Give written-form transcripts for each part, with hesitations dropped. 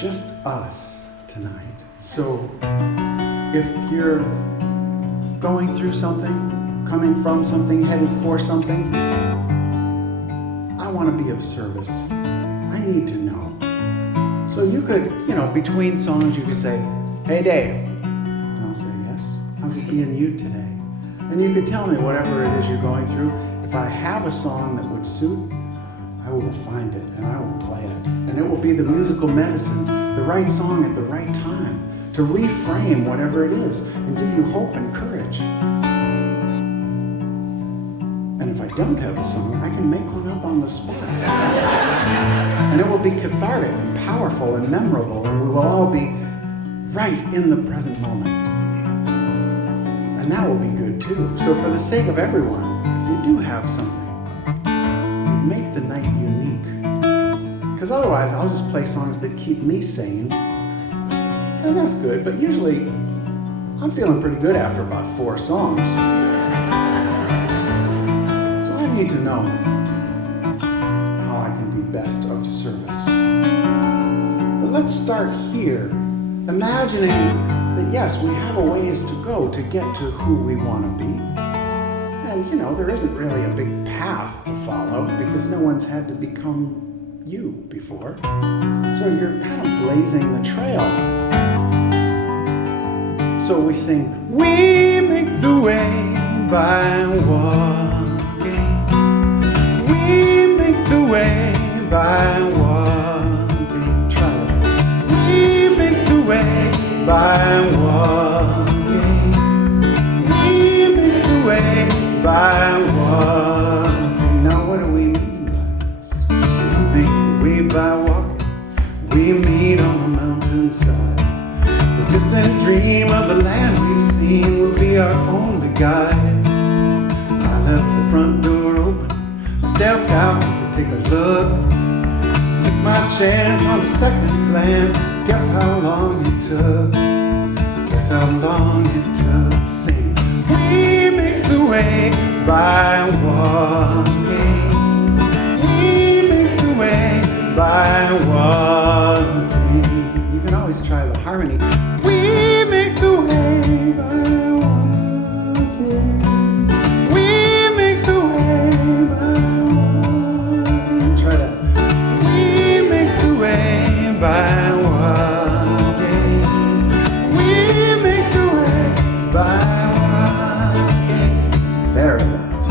just us tonight. So if you're going through something, coming from something, headed for something, I want to be of service. I need to know. So you could, between songs, you could say, "Hey Dave," and I'll say, "Yes, how's it being you today?" And you could tell me whatever it is you're going through. If I have a song that would suit, I will find it and I will play it. And it will be the musical medicine, the right song at the right time, to reframe whatever it is and give you hope and courage. And if I don't have a song, I can make one up on the spot. And it will be cathartic and powerful and memorable, and we will all be right in the present moment. And that will be good too. So for the sake of everyone, if you do have something, make the night unique. Because otherwise I'll just play songs that keep me sane. And that's good, but usually I'm feeling pretty good after about 4 songs. So I need to know how I can be best of service. But let's start here, imagining that yes, we have a ways to go to get to who we want to be. And there isn't really a big path to follow because no one's had to become you before. So you're kind of blazing the trail. So we sing, "We make the way by walking. We make the way by walking." Try it. We make the way by walking. We make the way by walking. Now what do we mean by this? We make the way by walking. We meet on the mountainside. The distant dream of the land we've seen will be our only guide. I left the front door open. I stepped out just to take a look. Took my chance on a second glance. Guess how long it took. Guess how long it took to sing. We make the way by walking. We make the way by walking. You can always try the harmony. We make the way by walking. We make the way by walking. Try that. We make the way by walking. We make the way by walking. It's very nice.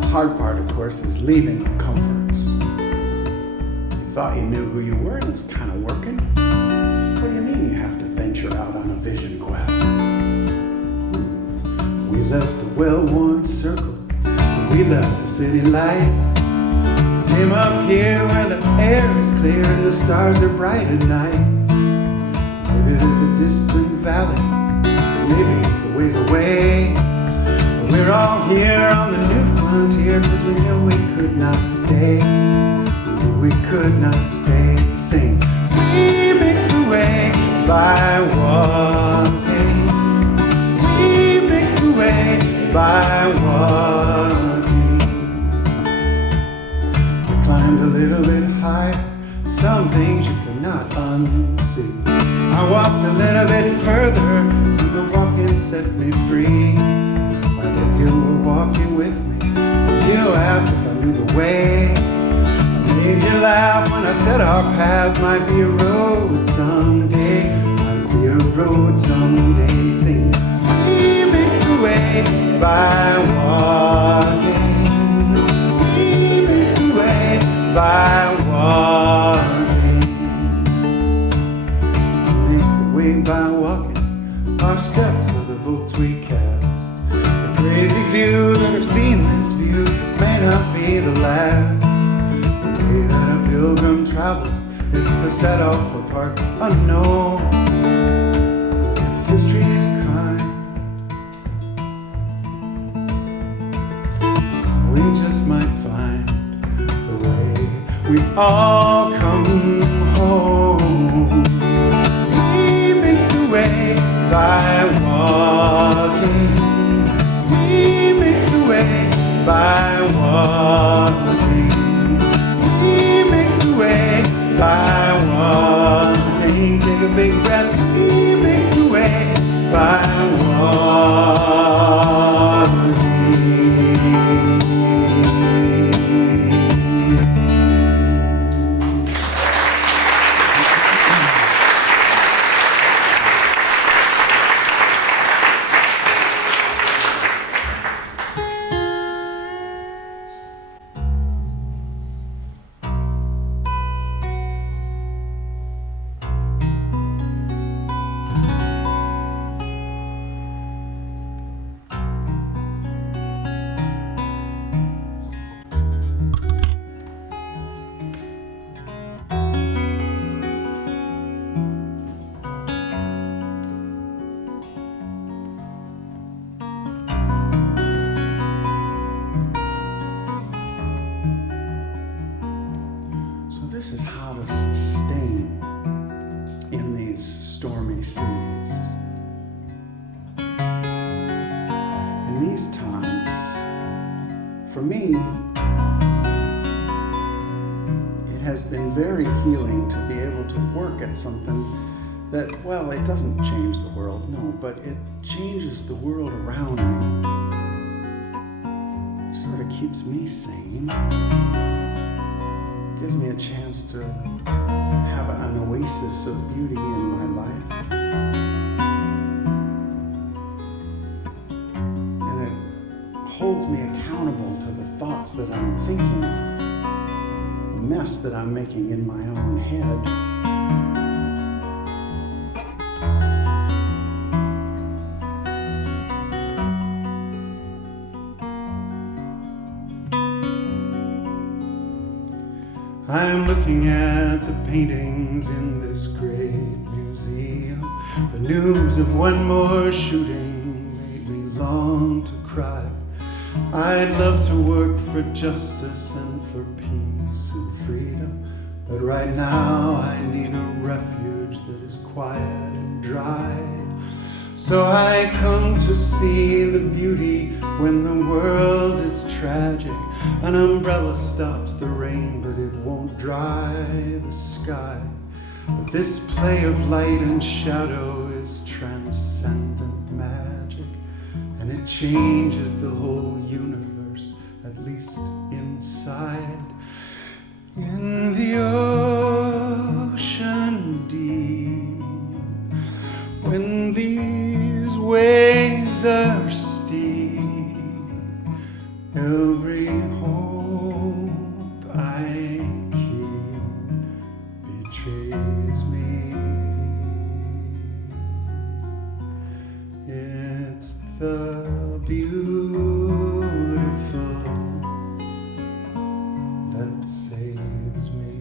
The hard part, of course, is leaving the comforts. You thought you knew who you were and it's kind of working. What do you mean you have to venture out on a vision quest? We left the well-worn circle. We left the city lights. Came up here where the air is clear and the stars are bright at night. Maybe there's a distant valley. Maybe it's a ways away. But we're all here on the new frontier because we knew we could not stay. We could not stay. Sing. We make the way by walking. We make the way by walking. We climbed a little bit higher. Some things you could not unsee. I walked a little bit further, and the walking set me free. While then you were walking with me, you asked if I knew the way. Made you laugh when I said our path might be a road someday. Might be a road someday. Sing. We make the way by walking. We make the way by walking. We make the way by walking. Our steps are the votes we cast. The crazy few that have seen this view may not be the last. That a pilgrim travels is to set off for parts unknown. If history is kind, we just might find the way we all come home. We make the way by walking. We make the way by walking. We make the way by this is how to sustain in these stormy seas. In these times, for me, it has been very healing to be able to work at something that, well, it doesn't change the world, no, but it changes the world around me. It sort of keeps me sane. Gives me a chance to have an oasis of beauty in my life. And it holds me accountable to the thoughts that I'm thinking, the mess that I'm making in my own head. I'm looking at the paintings in this great museum. The news of one more shooting made me long to cry. I'd love to work for justice and for peace and freedom, but right now I need a refuge that is quiet and dry. So I come to see the beauty when the world is tragic. An umbrella stops the rain, but it won't dry the sky. But this play of light and shadow is transcendent magic, and it changes the whole universe, at least inside. In the ocean deep, when these waves are steep, every hope I keep betrays me. It's the beautiful that saves me.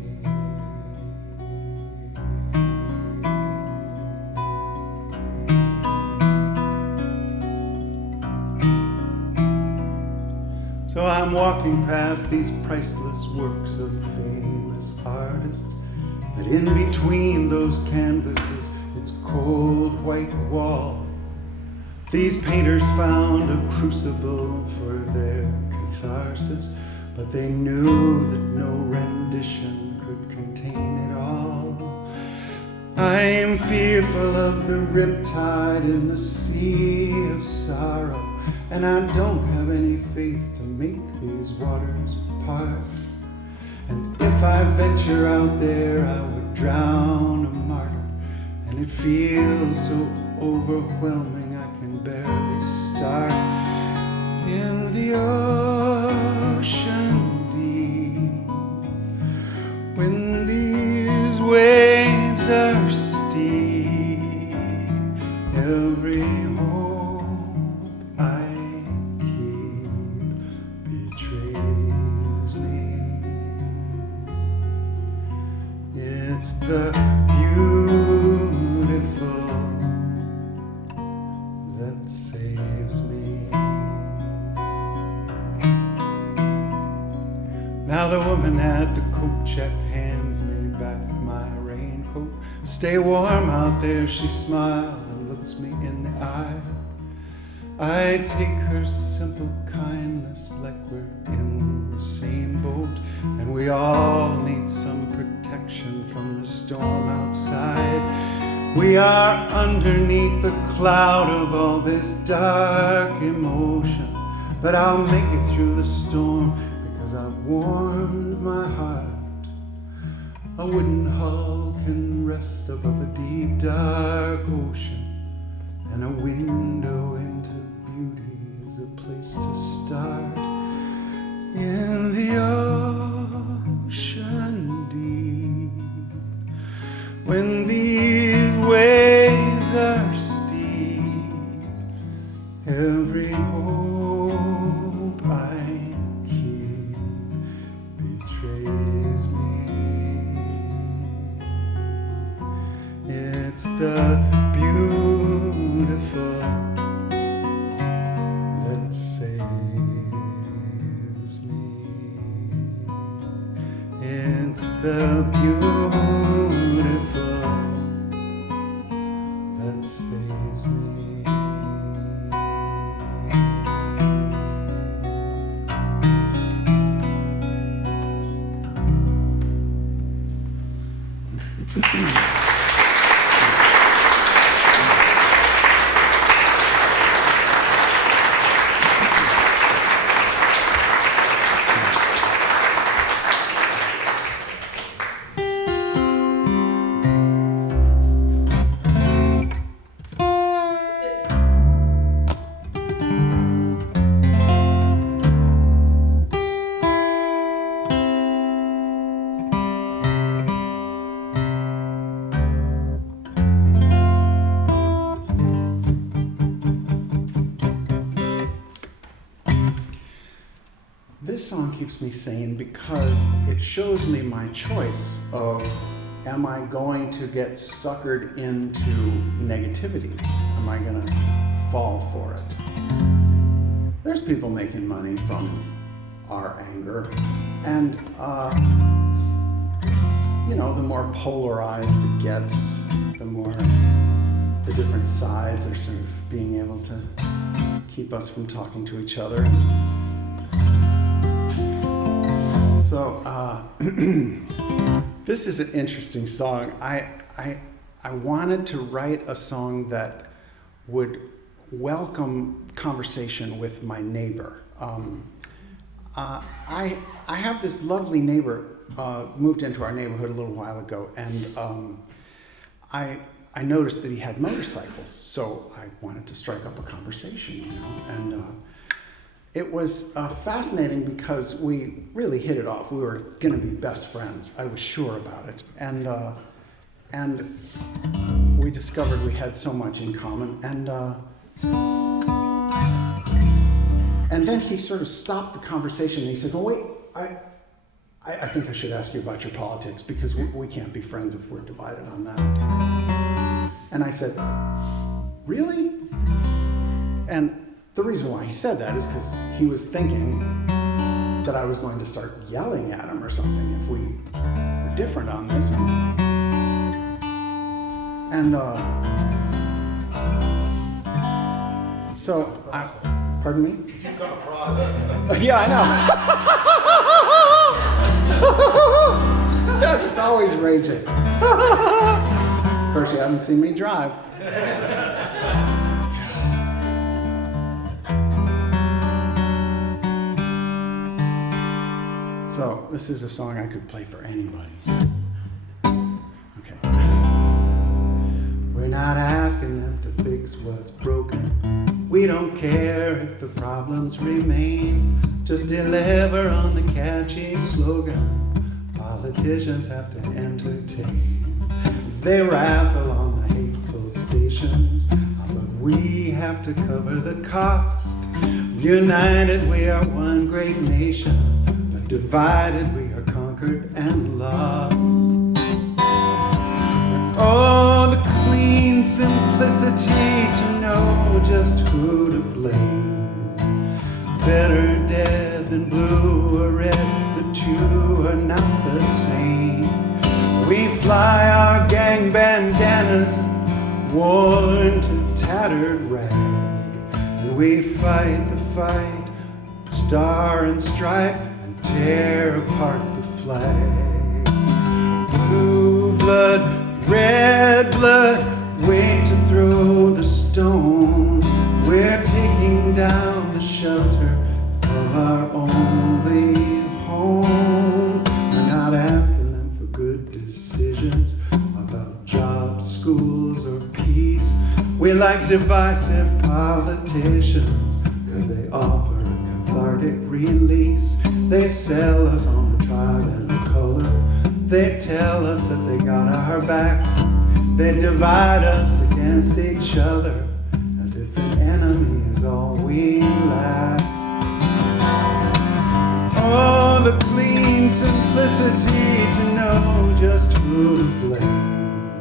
So I'm walking past these priceless works of famous artists, but in between those canvases, it's cold white wall. These painters found a crucible for their catharsis, but they knew that no rendition could contain it all. I am fearful of the riptide in the sea of sorrow, and I don't have any faith to make these waters part. And if I venture out there, I would drown a martyr, and it feels so overwhelming I can barely start. In the ocean deep, when these waves are steep, every hope I keep betrays me. It's the beautiful that saves me. Now the woman at the coat check hands me back my raincoat. Stay warm out there, she smiles and looks me in the eye. I take her simple kindness like we're in the same boat, and we all need some protection from the storm outside. We are underneath the cloud of all this dark emotion, but I'll make it through the storm because I've warmed my heart. A wooden hull can rest above a deep dark ocean, and a window into beauty is a place to start. In the ocean deep, when these waves are steep, every hope I keep betrays me. It's the beautiful that saves me. It's the beautiful that saves me. This song keeps me sane because it shows me my choice of, am I going to get suckered into negativity? Am I going to fall for it? There's people making money from our anger, and the more polarized it gets, the more the different sides are sort of being able to keep us from talking to each other. So this is an interesting song. I wanted to write a song that would welcome conversation with my neighbor. I have this lovely neighbor, moved into our neighborhood a little while ago, and I noticed that he had motorcycles, so I wanted to strike up a conversation, and it was fascinating because we really hit it off. We were going to be best friends. I was sure about it. And we discovered we had so much in common. And then he sort of stopped the conversation and he said, "Oh, wait, I think I should ask you about your politics because we can't be friends if we're divided on that." And I said, "Really?" And the reason why he said that is because he was thinking that I was going to start yelling at him or something if we were different on this. Pardon me? You've got a process. Yeah, I know. Yeah, just always raging. Of course, you haven't seen me drive. So this is a song I could play for anybody. Okay. We're not asking them to fix what's broken. We don't care if the problems remain. Just deliver on the catchy slogan politicians have to entertain. They wrestle on the hateful stations, but we have to cover the cost. United we are one great nation, but divided we are conquered and lost. Oh, the clean simplicity to know just who to blame. Better dead than blue or red, the two are not the same. We fly our gang bandanas, worn to tattered rag, and we fight the fight, star and stripe, and tear apart the flag. Blue blood, red blood, wait to throw the stone. We're taking down the shelter of our only home. We're not asking them for good decisions about jobs, schools, or peace. We like divisive politicians because they offer a cathartic release. They sell us on the tribe and the color. They tell us that they got our back. They divide us against each other as if an enemy is all we lack. Oh, the clean simplicity to know just who to blame.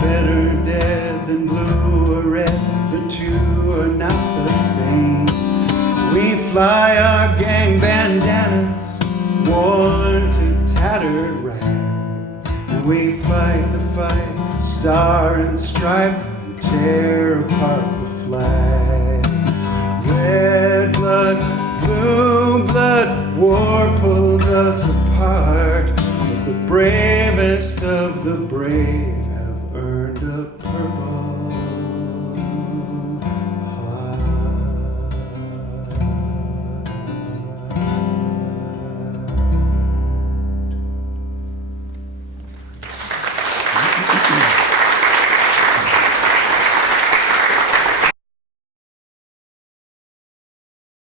Better dead than blue or red, the two are not the same. We fly our gang bandanas, worn to tattered rags, We fight the fight, star and stripe, we tear apart the flag. Red blood, blue blood, war pulls us apart, but the bravest of the brave